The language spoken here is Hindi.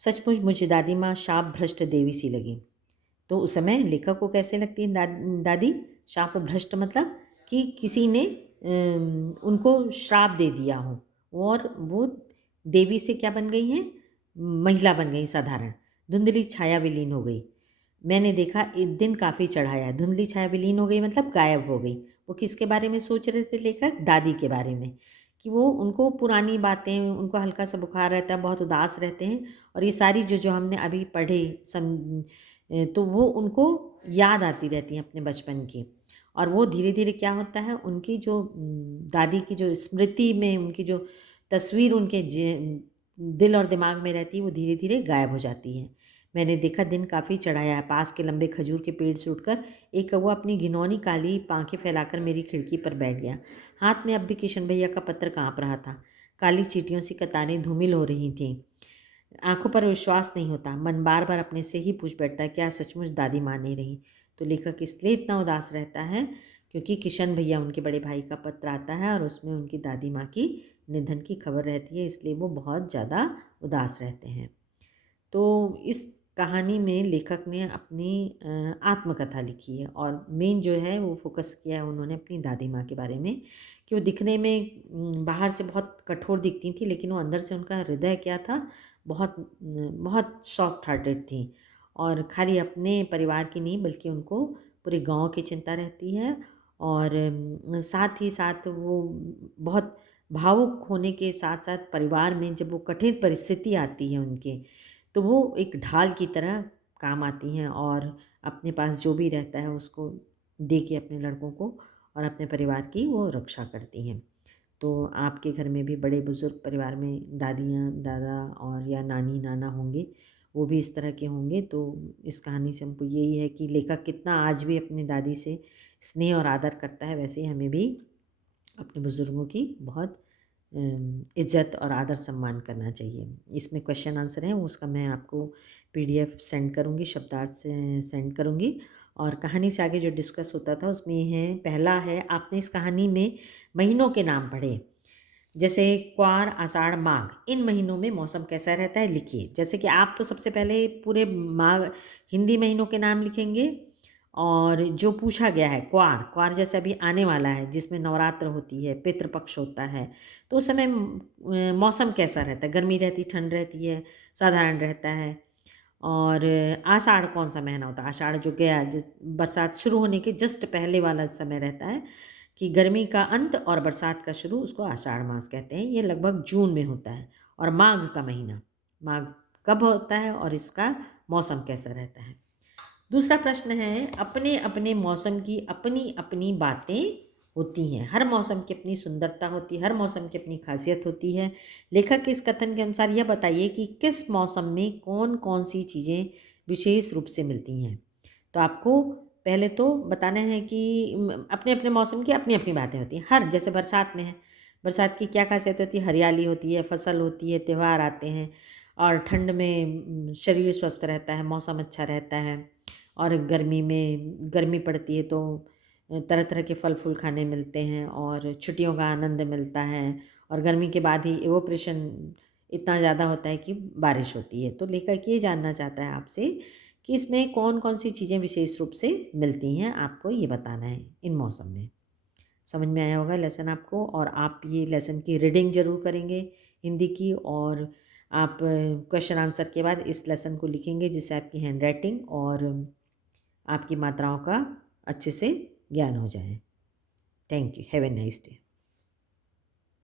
सचमुच मुझे दादी माँ शाप भ्रष्ट देवी सी लगी। तो उस समय लेखक को कैसे लगती है दादी? शाप भ्रष्ट मतलब कि किसी ने उनको श्राप दे दिया हो और वो देवी से क्या बन गई हैं? महिला बन गई साधारण। धुंधली छाया विलीन हो गई। मैंने देखा एक दिन काफ़ी चढ़ाया, धुंधली छाया विलीन हो गई मतलब गायब हो गई। वो किसके बारे में सोच रहे थे लेखक? दादी के बारे में, कि वो उनको पुरानी बातें, उनको हल्का-सा बुखार रहता है, बहुत उदास रहते हैं और ये सारी जो हमने अभी पढ़े तो वो उनको याद आती रहती हैं अपने बचपन की। और वो धीरे-धीरे क्या होता है, उनकी जो दादी की जो स्मृति में उनकी जो तस्वीर उनके दिल और दिमाग में रहती है, वो धीरे-धीरे गायब हो जाती है। मैंने देखा दिन काफ़ी चढ़ाया है, पास के लंबे खजूर के पेड़ से उठकर एक कौवा अपनी घिनौनी काली पाँखें फैलाकर मेरी खिड़की पर बैठ गया। हाथ में अब भी किशन भैया का पत्र काँप रहा था। काली चींटियों सी कतारें धूमिल हो रही थीं। आँखों पर विश्वास नहीं होता। मन बार-बार अपने से ही पूछ बैठता है, क्या सचमुच दादी माँ नहीं रहीं? तो लेखक इसलिए इतना उदास रहता है क्योंकि किशन भैया उनके बड़े भाई का पत्र आता है और उसमें उनकी दादी माँ की निधन की खबर रहती है, इसलिए वो बहुत ज़्यादा उदास रहते हैं। तो इस कहानी में लेखक ने अपनी आत्मकथा लिखी है और मेन जो है वो फ़ोकस किया है उन्होंने अपनी दादी माँ के बारे में, कि वो दिखने में बाहर से बहुत कठोर दिखती थी, लेकिन वो अंदर से उनका हृदय क्या था, बहुत सॉफ्ट हार्टेड थी और खाली अपने परिवार की नहीं बल्कि उनको पूरे गाँव की चिंता रहती है और साथ ही साथ वो बहुत भावुक होने के साथ-साथ परिवार में जब वो कठिन परिस्थिति आती है उनके, तो वो एक ढाल की तरह काम आती हैं और अपने पास जो भी रहता है उसको दे के अपने लड़कों को और अपने परिवार की वो रक्षा करती हैं। तो आपके घर में भी बड़े-बुज़ुर्ग परिवार में दादियाँ, दादा और या नानी-नाना होंगे, वो भी इस तरह के होंगे। तो इस कहानी से हमको यही है कि लेखक कितना आज भी अपनी दादी से स्नेह और आदर करता है, वैसे ही हमें भी अपने बुज़ुर्गों की बहुत इज़्ज़त और आदर सम्मान करना चाहिए। इसमें क्वेश्चन आंसर है, उसका मैं आपको पीडीएफ सेंड करूँगी, शब्दार्थ से सेंड करूँगी और कहानी से आगे जो डिस्कस होता था उसमें ये है, पहला है आपने इस कहानी में महीनों के नाम पढ़े, जैसे क्वार, आषाढ़, माघ, इन महीनों में मौसम कैसा रहता है लिखिए। जैसे कि आप तो सबसे पहले पूरे माघ हिंदी महीनों के नाम लिखेंगे और जो पूछा गया है क्वार, क्वार जैसे अभी आने वाला है जिसमें नवरात्र होती है, पितृपक्ष होता है, तो उस समय मौसम कैसा रहता है? गर्मी रहती, ठंड रहती है, साधारण रहता है। और आषाढ़ कौन-सा महीना होता है? आषाढ़ जो गया बरसात शुरू होने के जस्ट पहले वाला समय रहता है कि गर्मी का अंत और बरसात का शुरू, उसको आषाढ़ मास कहते हैं। ये लगभग जून में होता है। और माघ का महीना, माघ कब होता है और इसका मौसम कैसा रहता है? दूसरा प्रश्न है, अपने-अपने मौसम की अपनी-अपनी बातें होती हैं। हर मौसम की अपनी सुंदरता होती है, हर मौसम की अपनी ख़ासियत होती है। लेखक के इस कथन के अनुसार यह बताइए कि किस मौसम में कौन-कौन सी चीज़ें विशेष रूप से मिलती हैं? तो आपको पहले तो बताना है कि अपने-अपने मौसम की अपनी-अपनी बातें होती हैं। हर जैसे बरसात में है, बरसात की क्या ख़ासियत होती है? हरियाली होती है, फसल होती है, त्योहार आते हैं और ठंड में शरीर स्वस्थ रहता है, मौसम अच्छा रहता है। और गर्मी में गर्मी पड़ती है तो तरह-तरह के फल-फूल खाने मिलते हैं और छुट्टियों का आनंद मिलता है और गर्मी के बाद ही इवैपोरेशन इतना ज़्यादा होता है कि बारिश होती है। तो लेखक ये जानना चाहता है आपसे कि इसमें कौन-कौन सी चीज़ें विशेष रूप से मिलती हैं, आपको ये बताना है इन मौसम में। समझ में आया होगा लेसन आपको और आप ये लेसन की रीडिंग ज़रूर करेंगे हिंदी की और आप क्वेश्चन आंसर के बाद इस लेसन को लिखेंगे जिससे आपकी हैंडराइटिंग और आपकी मात्राओं का अच्छे से ज्ञान हो जाए। Thank you. Have a nice day.